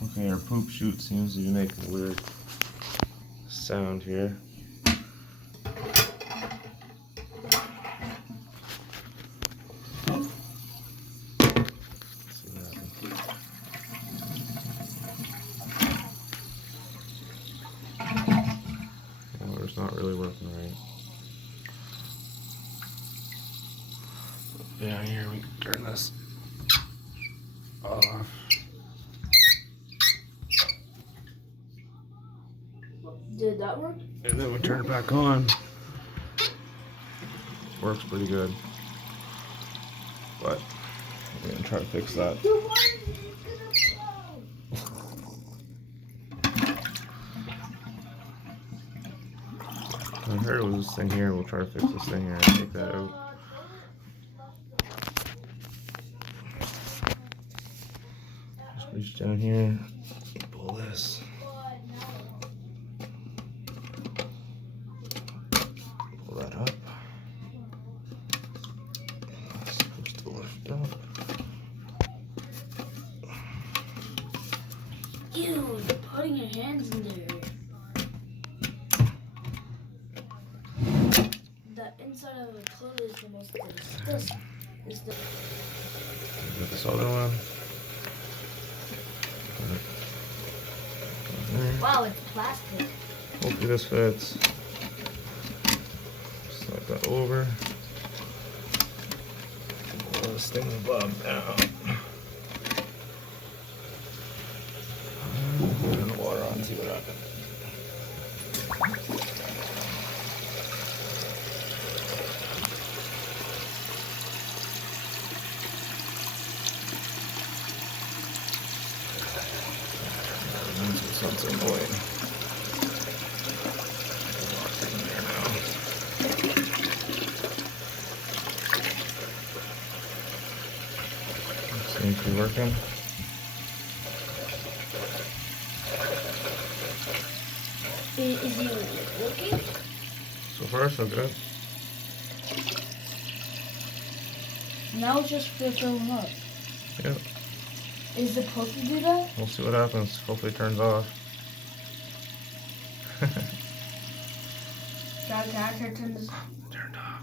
Okay, our poop chute seems to be making a weird sound here. Let's see what happens. Motor's not really working right. Down here we can turn this off. Did that work? And then we turn it back on. Works pretty good. But we're gonna try to fix that. I heard it was this thing here. We'll try to fix this thing here and take that out. Just reach down here, pull this. Pull that up. It's supposed to lift up. Ew, you're putting your hands in there. The inside of the clothes is the most disgusting. This other one. Wow, it's plastic. Hopefully this fits. Slide that over. Pull this thing above down. Turn the water on, see what happens. That's what's annoying. Seems to be working. Is it working? So far, so good. Now it's just filling up. Yep. Is it supposed to do that? We'll see what happens. Hopefully it turns off. Dad, can I turn this? Turned off.